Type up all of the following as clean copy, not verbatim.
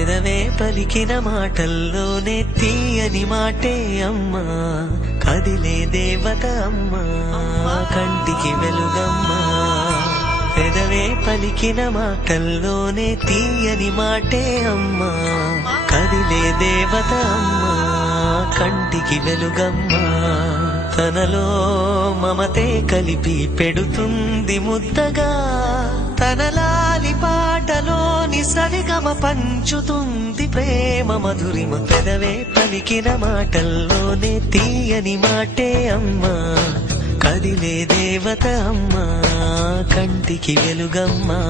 పెదవే పలికిన మాటల్లోనే తీయని మాటే అమ్మా, కదిలే దేవత అమ్మా, కంటికి వెలుగమ్మా. పెదవే పలికిన మాటల్లోనే తీయని మాటే అమ్మా, కదిలే దేవత అమ్మా, కంటికి వెలుగమ్మా. తనలో మమతే కలిపి పెడుతుంది ముద్దగా, తన లాలి పాటలోని సరిగమ పంచుతుంది ప్రేమ మధురిమ. పెదవే పలికిన మాటల్లోనే తీయని మాటే అమ్మా, కదిలే దేవత అమ్మా, కంటికి వెలుగమ్మా.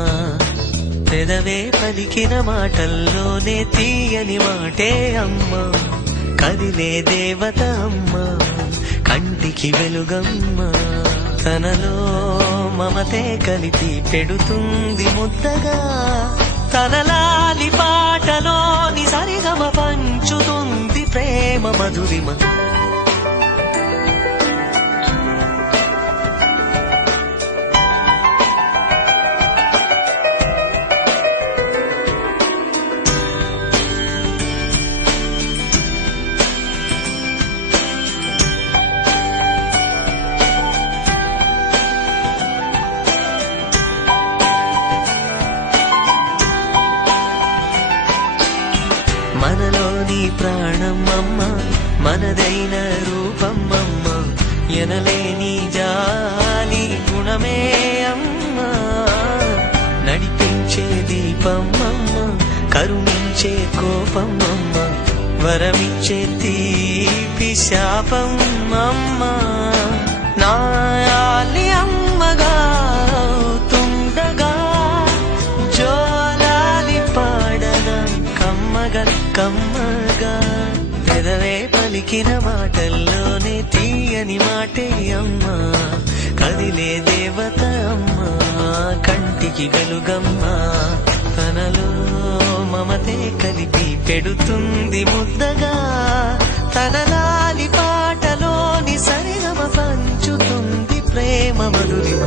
పెదవే పలికిన మాటల్లోనే తీయని మాటే అమ్మా, కదిలే దేవత అమ్మా, కంటికి వెలుగమ్మా. తనలో మమతే కలిపి పెడుతుంది ముద్దగా, తన లాలి పాటలోని సరిగమ పంచుతుంది ప్రేమ మధురిమ. మనలోని ప్రాణమమ్మ, మనదైన రూపమమ్మ, ఎనలేని జాలి గుణమే అమ్మా. నడిపించే దీపమమ్మ, కరుణించే కోపమమ్మ, వరమిచ్చే తీపి శాపమమ్మ. నాయాలి అమ్మగా అవుతుండగా, జోలాలి పాడన కమ్మగా కమ్మగా. పెదవే పలికిన మాటల్లోనే తీయని మాటే అమ్మా, కదిలే దేవత అమ్మా, కంటికి వెలుగమ్మా. తనలో మమతే కలిపి పెడుతుంది ముద్దగా, తన లాలి పాటలోని సరిగమ పంచుతుంది ప్రేమ మధురిమ.